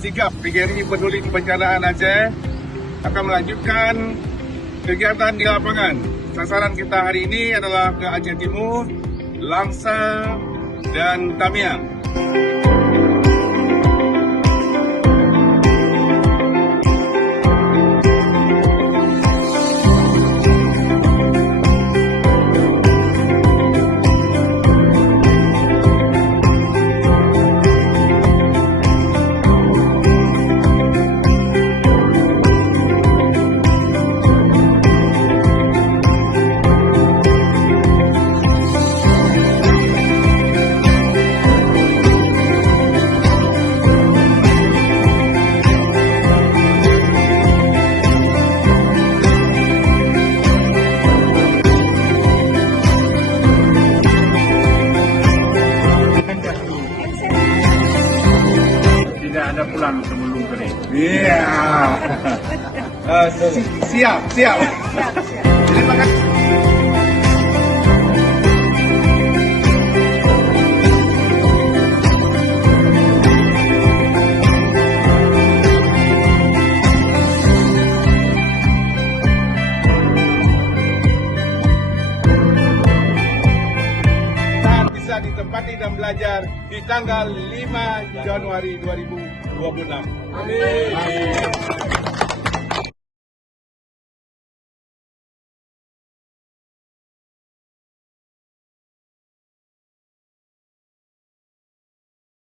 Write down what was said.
Sigap PGRI Peduli Kebencanaan Aceh akan melanjutkan kegiatan di lapangan. Sasaran kita hari ini adalah ke Aceh Timur, Langsa, dan Tamiang. Tidak ada pulang sebelum kering. Iya. Siap. Terima kasih. Bisa ditempati dan belajar di tanggal 5 Januari 2026. Amin.